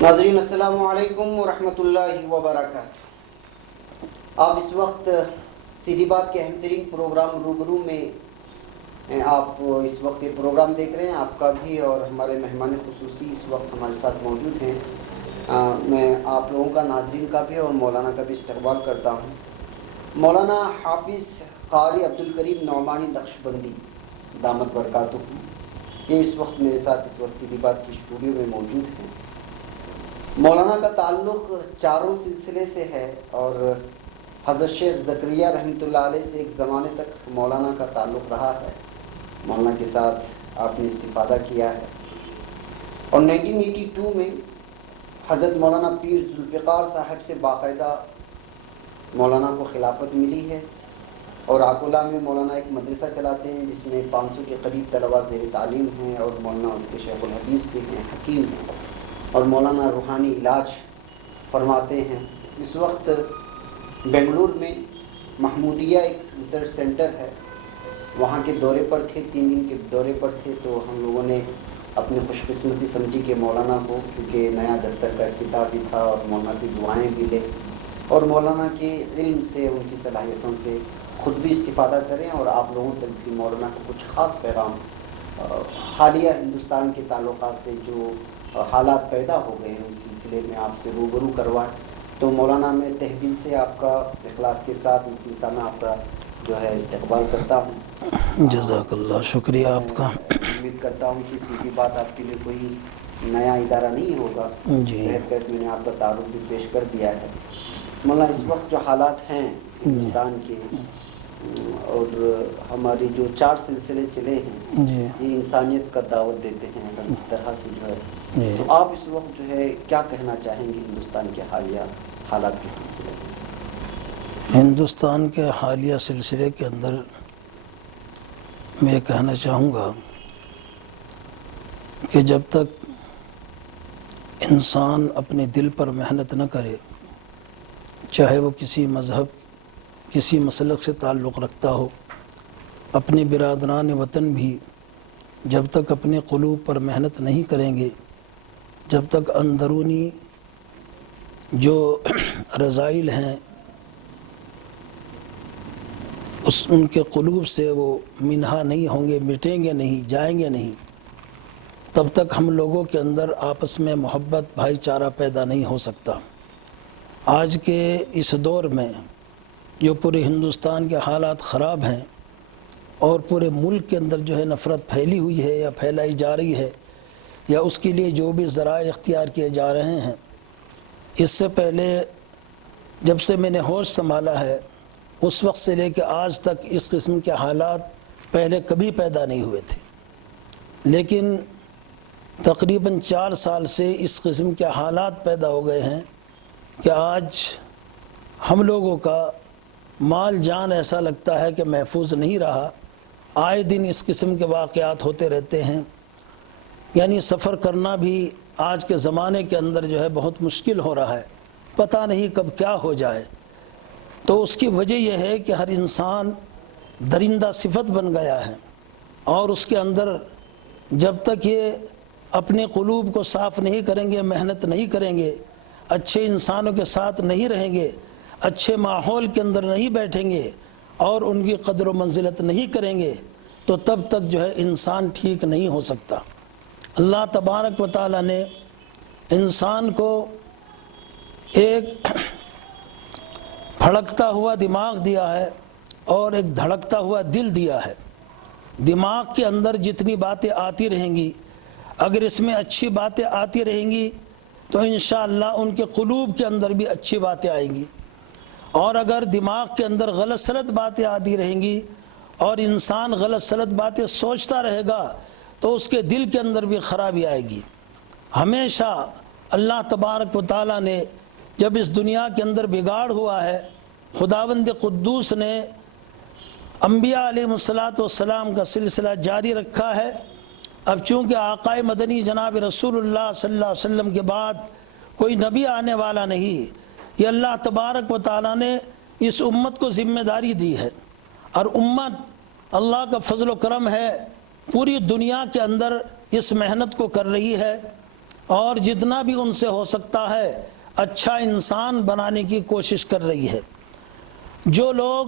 ناظرین السلام علیکم ورحمۃ اللہ وبرکاتہ۔ آپ اس وقت سیدھی بات کے اہم ترین پروگرام روبرو میں آپ اس وقت یہ پروگرام دیکھ رہے ہیں۔ آپ کا بھی اور ہمارے مہمان خصوصی اس وقت ہمارے ساتھ موجود ہیں۔ میں آپ لوگوں کا، ناظرین کا بھی اور مولانا کا بھی استقبال کرتا ہوں۔ مولانا حافظ قاری عبد الکریم نعمانی نقشبندی دامت برکاتہ، یہ اس وقت میرے ساتھ اس وقت سیدھی بات کی اسٹوڈیو میں موجود ہیں۔ مولانا کا تعلق چاروں سلسلے سے ہے اور حضرت شیخ زکریا رحمۃ اللہ علیہ سے ایک زمانے تک مولانا کا تعلق رہا ہے۔ مولانا کے ساتھ آپ نے استفادہ کیا ہے اور 1982 میں حضرت مولانا پیر ذوالفقار صاحب سے باقاعدہ مولانا کو خلافت ملی ہے اور آکولہ میں مولانا ایک مدرسہ چلاتے ہیں جس میں 500 کے قریب طلباء زیر تعلیم ہیں اور مولانا اس کے شیخ الحدیث بھی ہیں، حکیم ہیں اور مولانا روحانی علاج فرماتے ہیں۔ اس وقت بنگلور میں محمودیہ ایک ریسرچ سینٹر ہے، وہاں کے دورے پر تھے، 3 دن کے دورے پر تھے، تو ہم لوگوں نے اپنی خوش قسمتی سمجھی کہ مولانا کو، چونکہ نیا دفتر کا افتتاح بھی تھا اور مولانا سے دعائیں بھی لیں اور مولانا کے علم سے، ان کی صلاحیتوں سے خود بھی استفادہ کریں اور آپ لوگوں تک بھی مولانا کا کچھ خاص پیغام حالیہ ہندوستان کے تعلقات سے جو حالات پیدا ہو گئے ہیں اس سلسلے میں آپ سے روبرو کروائیں۔ تو مولانا میں تہ دل سے آپ کا اخلاص کے ساتھ مخلصانہ آپ کا جو ہے استقبال کرتا ہوں۔ جزاک اللہ، شکریہ آپ کا۔ امید کرتا ہوں کہ سیدھی بات آپ کے لیے کوئی نیا ادارہ نہیں ہوگا، جی میں نے آپ کا تعارف بھی پیش کر دیا ہے۔ مولانا اس وقت جو حالات ہیں ہندوستان کے اور ہماری جو 4 سلسلے چلے ہیں جی یہ انسانیت کا دعوت دیتے ہیں ہر طرح سے جو ہے، جی تو آپ اس وقت جو ہے کیا کہنا چاہیں گے ہندوستان کے حالیہ حالات کے سلسلے میں؟ ہندوستان کے حالیہ سلسلے کے اندر میں یہ کہنا چاہوں گا کہ جب تک انسان اپنے دل پر محنت نہ کرے، چاہے وہ کسی مذہب، کسی مسلک سے تعلق رکھتا ہو، اپنے برادران وطن بھی جب تک اپنے قلوب پر محنت نہیں کریں گے، جب تک اندرونی جو رذائل ہیں ان کے قلوب سے وہ منہا نہیں ہوں گے، مٹیں گے نہیں، جائیں گے نہیں، تب تک ہم لوگوں کے اندر آپس میں محبت، بھائی چارہ پیدا نہیں ہو سکتا۔ آج کے اس دور میں جو پورے ہندوستان کے حالات خراب ہیں اور پورے ملک کے اندر جو ہے نفرت پھیلی ہوئی ہے یا پھیلائی جا رہی ہے، یا اس کے لیے جو بھی ذرائع اختیار کیے جا رہے ہیں، اس سے پہلے جب سے میں نے ہوش سنبھالا ہے اس وقت سے لے کے آج تک اس قسم کے حالات پہلے کبھی پیدا نہیں ہوئے تھے، لیکن تقریباً 4 سال سے اس قسم کے حالات پیدا ہو گئے ہیں کہ آج ہم لوگوں کا مال جان ایسا لگتا ہے کہ محفوظ نہیں رہا۔ آئے دن اس قسم کے واقعات ہوتے رہتے ہیں، یعنی سفر کرنا بھی آج کے زمانے کے اندر جو ہے بہت مشکل ہو رہا ہے، پتہ نہیں کب کیا ہو جائے۔ تو اس کی وجہ یہ ہے کہ ہر انسان درندہ صفت بن گیا ہے اور اس کے اندر جب تک یہ اپنے قلوب کو صاف نہیں کریں گے، محنت نہیں کریں گے، اچھے انسانوں کے ساتھ نہیں رہیں گے، اچھے ماحول کے اندر نہیں بیٹھیں گے اور ان کی قدر و منزلت نہیں کریں گے، تو تب تک جو ہے انسان ٹھیک نہیں ہو سکتا۔ اللہ تبارک و تعالیٰ نے انسان کو ایک پھڑکتا ہوا دماغ دیا ہے اور ایک دھڑکتا ہوا دل دیا ہے۔ دماغ کے اندر جتنی باتیں آتی رہیں گی، اگر اس میں اچھی باتیں آتی رہیں گی تو انشاءاللہ ان کے قلوب کے اندر بھی اچھی باتیں آئیں گی، اور اگر دماغ کے اندر غلط سلط باتیں آتی رہیں گی اور انسان غلط سلط باتیں سوچتا رہے گا تو اس کے دل کے اندر بھی خرابی آئے گی۔ ہمیشہ اللہ تبارک و تعالیٰ نے جب اس دنیا کے اندر بگاڑ ہوا ہے، خداوند قدوس نے انبیاء علیہ السلام کا سلسلہ جاری رکھا ہے۔ اب چونکہ آقائے مدنی جناب رسول اللہ صلی اللہ علیہ وسلم کے بعد کوئی نبی آنے والا نہیں، یہ اللہ تبارک و تعالیٰ نے اس امت کو ذمہ داری دی ہے، اور امت اللہ کا فضل و کرم ہے پوری دنیا کے اندر اس محنت کو کر رہی ہے اور جتنا بھی ان سے ہو سکتا ہے اچھا انسان بنانے کی کوشش کر رہی ہے۔ جو لوگ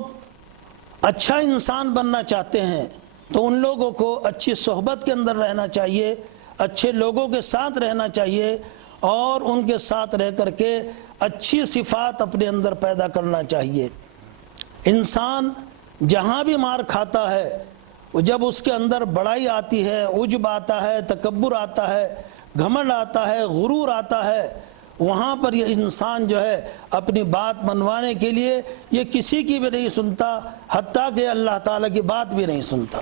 اچھا انسان بننا چاہتے ہیں تو ان لوگوں کو اچھی صحبت کے اندر رہنا چاہیے، اچھے لوگوں کے ساتھ رہنا چاہیے، اور ان کے ساتھ رہ کر کے اچھی صفات اپنے اندر پیدا کرنا چاہیے۔ انسان جہاں بھی مار کھاتا ہے، جب اس کے اندر بڑائی آتی ہے، عجب آتا ہے، تکبر آتا ہے، گھمنڈ آتا ہے، غرور آتا ہے، وہاں پر یہ انسان جو ہے اپنی بات منوانے کے لیے یہ کسی کی بھی نہیں سنتا، حتیٰ کہ اللہ تعالیٰ کی بات بھی نہیں سنتا۔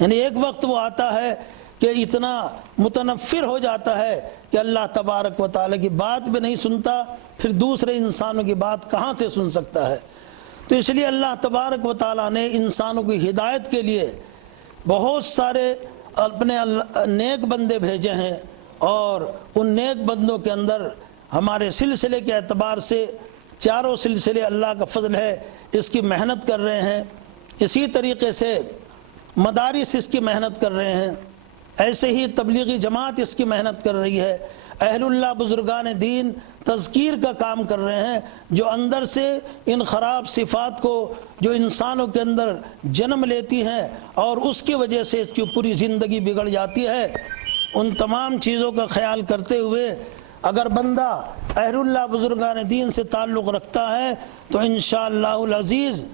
یعنی ایک وقت وہ آتا ہے کہ اتنا متنفر ہو جاتا ہے کہ اللہ تبارک و تعالیٰ کی بات بھی نہیں سنتا، پھر دوسرے انسانوں کی بات کہاں سے سن سکتا ہے؟ تو اس لیے اللہ تبارک و تعالیٰ نے انسانوں کی ہدایت کے لیے بہت سارے اپنے نیک بندے بھیجے ہیں، اور ان نیک بندوں کے اندر ہمارے سلسلے کے اعتبار سے چاروں سلسلے اللہ کا فضل ہے اس کی محنت کر رہے ہیں، اسی طریقے سے مدارس اس کی محنت کر رہے ہیں، ایسے ہی تبلیغی جماعت اس کی محنت کر رہی ہے، اہل اللہ بزرگان دین تذکیر کا کام کر رہے ہیں، جو اندر سے ان خراب صفات کو جو انسانوں کے اندر جنم لیتی ہیں اور اس کی وجہ سے اس کی پوری زندگی بگڑ جاتی ہے، ان تمام چیزوں کا خیال کرتے ہوئے اگر بندہ اہل اللہ بزرگان دین سے تعلق رکھتا ہے تو انشاءاللہ العزیز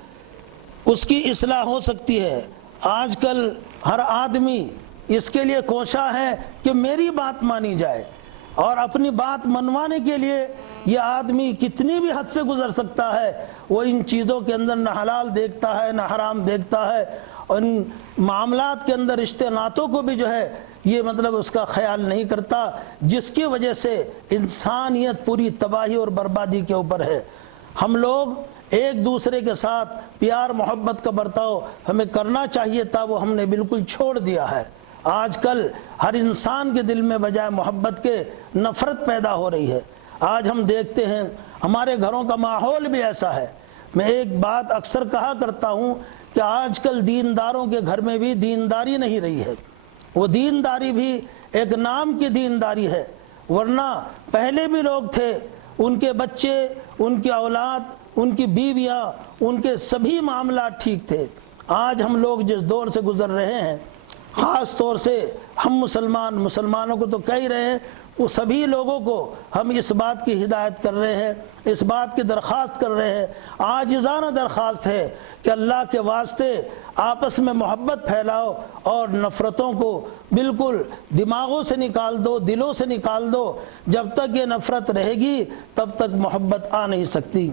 اس کی اصلاح ہو سکتی ہے۔ آج کل ہر آدمی اس کے لیے کوشاں ہے کہ میری بات مانی جائے، اور اپنی بات منوانے کے لیے یہ آدمی کتنی بھی حد سے گزر سکتا ہے، وہ ان چیزوں کے اندر نہ حلال دیکھتا ہے نہ حرام دیکھتا ہے، اور ان معاملات کے اندر رشتے ناتوں کو بھی جو ہے یہ مطلب اس کا خیال نہیں کرتا، جس کی وجہ سے انسانیت پوری تباہی اور بربادی کے اوپر ہے۔ ہم لوگ ایک دوسرے کے ساتھ پیار محبت کا برتاؤ ہمیں کرنا چاہیے تھا، وہ ہم نے بالکل چھوڑ دیا ہے۔ آج کل ہر انسان کے دل میں بجائے محبت کے نفرت پیدا ہو رہی ہے۔ آج ہم دیکھتے ہیں ہمارے گھروں کا ماحول بھی ایسا ہے۔ میں ایک بات اکثر کہا کرتا ہوں کہ آج کل دینداروں کے گھر میں بھی دینداری نہیں رہی ہے، وہ دینداری بھی ایک نام کی دینداری ہے، ورنہ پہلے بھی لوگ تھے، ان کے بچے، ان کی اولاد، ان کی بیویاں، ان کے سبھی معاملات ٹھیک تھے۔ آج ہم لوگ جس دور سے گزر رہے ہیں، خاص طور سے ہم مسلمانوں کو تو کہہ ہی رہے ہیں، وہ سبھی لوگوں کو ہم اس بات کی ہدایت کر رہے ہیں، اس بات کی درخواست کر رہے ہیں، عاجزانہ درخواست ہے کہ اللہ کے واسطے آپس میں محبت پھیلاؤ اور نفرتوں کو بالکل دماغوں سے نکال دو، دلوں سے نکال دو۔ جب تک یہ نفرت رہے گی تب تک محبت آ نہیں سکتی۔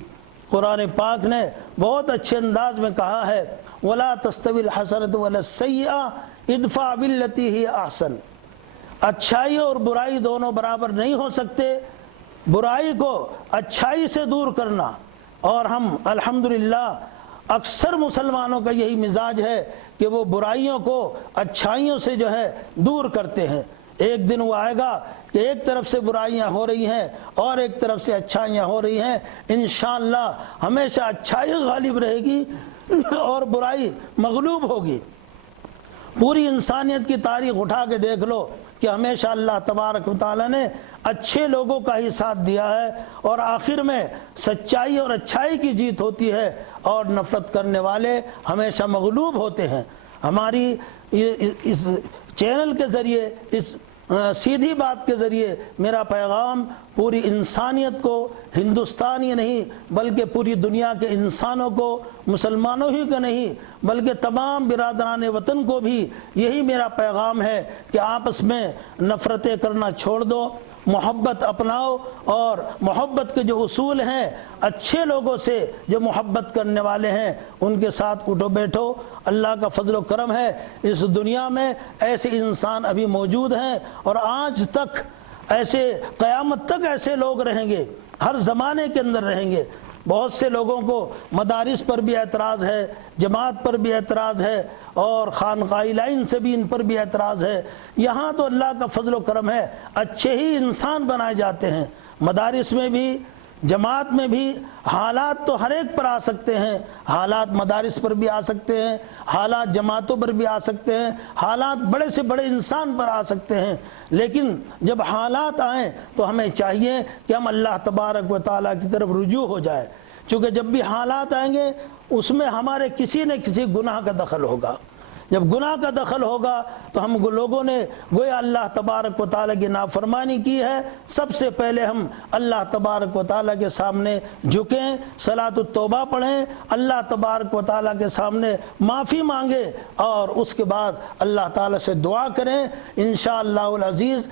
قرآن پاک نے بہت اچھے انداز میں کہا ہے وَلَا تَسْتَوِي الْحَسَنَةُ وَلَا السَّيِّئَةُ اِدْفَعْ بِالَّتِي هِيَ أَحْسَنُ۔ اچھائی اور برائی دونوں برابر نہیں ہو سکتے، برائی کو اچھائی سے دور کرنا، اور ہم الحمدللہ اکثر مسلمانوں کا یہی مزاج ہے کہ وہ برائیوں کو اچھائیوں سے جو ہے دور کرتے ہیں۔ ایک دن وہ آئے گا کہ ایک طرف سے برائیاں ہو رہی ہیں اور ایک طرف سے اچھائیاں ہو رہی ہیں، انشاءاللہ ہمیشہ اچھائی غالب رہے گی اور برائی مغلوب ہوگی۔ پوری انسانیت کی تاریخ اٹھا کے دیکھ لو کہ ہمیشہ اللہ تبارک و تعالیٰ نے اچھے لوگوں کا ہی ساتھ دیا ہے، اور آخر میں سچائی اور اچھائی کی جیت ہوتی ہے، اور نفرت کرنے والے ہمیشہ مغلوب ہوتے ہیں۔ ہماری اس چینل کے ذریعے، اس سیدھی بات کے ذریعے میرا پیغام پوری انسانیت کو، ہندوستان ہی نہیں بلکہ پوری دنیا کے انسانوں کو، مسلمانوں ہی کا نہیں بلکہ تمام برادران وطن کو بھی یہی میرا پیغام ہے کہ آپس میں نفرتیں کرنا چھوڑ دو، محبت اپناؤ، اور محبت کے جو اصول ہیں، اچھے لوگوں سے جو محبت کرنے والے ہیں ان کے ساتھ اٹھو بیٹھو۔ اللہ کا فضل و کرم ہے اس دنیا میں ایسے انسان ابھی موجود ہیں، اور آج تک ایسے قیامت تک ایسے لوگ رہیں گے، ہر زمانے کے اندر رہیں گے۔ بہت سے لوگوں کو مدارس پر بھی اعتراض ہے، جماعت پر بھی اعتراض ہے، اور خانقاہی لائن سے بھی ان پر بھی اعتراض ہے۔ یہاں تو اللہ کا فضل و کرم ہے، اچھے ہی انسان بنائے جاتے ہیں۔ مدارس میں بھی جماعت میں بھی حالات تو ہر ایک پر آ سکتے ہیں، حالات مدارس پر بھی آ سکتے ہیں، حالات جماعتوں پر بھی آ سکتے ہیں، حالات بڑے سے بڑے انسان پر آ سکتے ہیں، لیکن جب حالات آئیں تو ہمیں چاہیے کہ ہم اللہ تبارک و تعالیٰ کی طرف رجوع ہو جائے، چونکہ جب بھی حالات آئیں گے اس میں ہمارے کسی نہ کسی گناہ کا دخل ہوگا۔ جب گناہ کا دخل ہوگا تو ہم لوگوں نے گویا اللہ تبارک و تعالیٰ کی نافرمانی کی ہے، سب سے پہلے ہم اللہ تبارک و تعالیٰ کے سامنے جھکیں، صلاۃ التوبہ پڑھیں، اللہ تبارک و تعالیٰ کے سامنے معافی مانگیں، اور اس کے بعد اللہ تعالیٰ سے دعا کریں۔ انشاءاللہ العزیز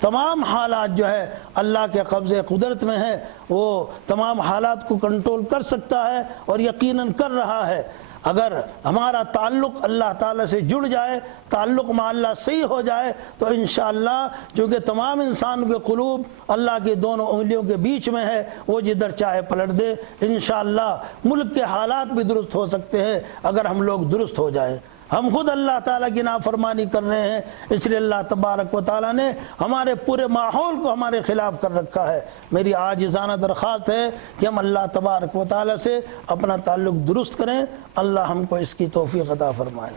تمام حالات جو ہے اللہ کے قبضے قدرت میں ہے، وہ تمام حالات کو کنٹرول کر سکتا ہے اور یقیناً کر رہا ہے۔ اگر ہمارا تعلق اللہ تعالیٰ سے جڑ جائے، تعلق مع اللہ صحیح ہو جائے، تو انشاءاللہ چونکہ تمام انسانوں کے قلوب اللہ کی دونوں انگلیوں کے بیچ میں ہے، وہ جدھر چاہے پلٹ دے۔ انشاءاللہ ملک کے حالات بھی درست ہو سکتے ہیں اگر ہم لوگ درست ہو جائیں۔ ہم خود اللہ تعالیٰ کی نافرمانی کر رہے ہیں، اس لیے اللہ تبارک و تعالیٰ نے ہمارے پورے ماحول کو ہمارے خلاف کر رکھا ہے۔ میری عاجزانہ درخواست ہے کہ ہم اللہ تبارک و تعالیٰ سے اپنا تعلق درست کریں، اللہ ہم کو اس کی توفیق عطا فرمائے۔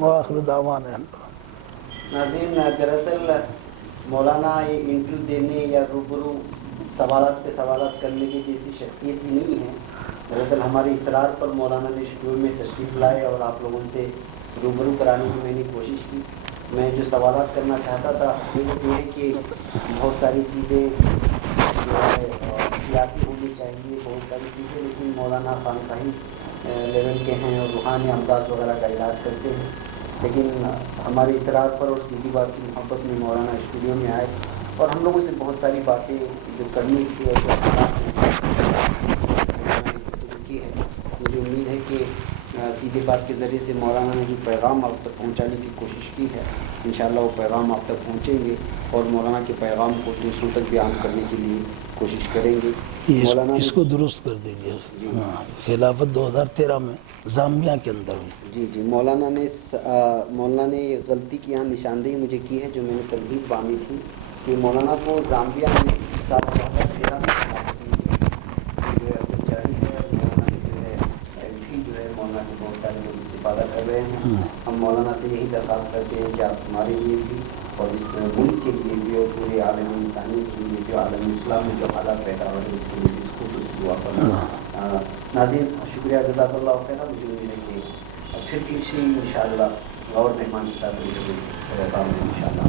وآخر دعوانا ناظرین، دراصل مولانا یہ انٹرویو دینے یا روبرو سوالات پہ سوالات کرنے کی جیسی شخصیت ہی نہیں ہے۔ دراصل ہمارے اصرار پر مولانا نے اسٹوڈیو میں تشریف لائے اور آپ لوگوں سے روبرو کرانے کی میں نے کوشش کی۔ میں جو سوالات کرنا چاہتا تھا یہ ہے کہ بہت ساری چیزیں جو ہے سیاسی ہونی چاہیے، بہت ساری چیزیں، لیکن مولانا خانقاہی لیول کے ہیں اور روحانی امراض وغیرہ کا علاج کرتے ہیں، لیکن ہمارے اصرار پر اور سیدھی بات کی محبت میں مولانا اسٹوڈیو میں آئے اور ہم لوگوں سے بہت ساری باتیں جو کرنی تھی اور کی ہے۔ مجھے امید ہے کہ سیدھی بات کے ذریعے سے مولانا نے جو پیغام آپ تک پہنچانے کی کوشش کی ہے، انشاءاللہ وہ پیغام آپ تک پہنچیں گے اور مولانا کے پیغام کو دوسروں تک بیان کرنے کے لیے کوشش کریں گے۔ مولانا اس کو درست کر دیجیے۔ ہاں، خلافت 2013 میں زامبیا کے اندر ہوئی۔ جی مولانا نے یہ غلطی کی یہاں نشاندہی مجھے کی ہے جو میں نے تمہید باندھی تھی کہ مولانا کو زامبیا میں 2013 میں جو ہے جاری ہے، مولانا نے جو ہے بھی جو ہے مولانا سے بہت سارے لوگ استفادہ کر رہے ہیں۔ ہم مولانا سے یہی درخواست کرتے ہیں کہ آپ ہمارے لیے بھی اور اس ملک کے لیے بھی اور پورے عالم انسانیت کے لیے جو عالم اسلام میں جو حالات پیدا ہو رہے ہیں اس کے لیے خصوص دعا فرمائیں۔ ناظرین شکریہ، جزاک اللہ خیر۔ مجھے امید ہے کہ پھر کسی انشاءاللہ اور مہمان کے ساتھ ان شاء اللہ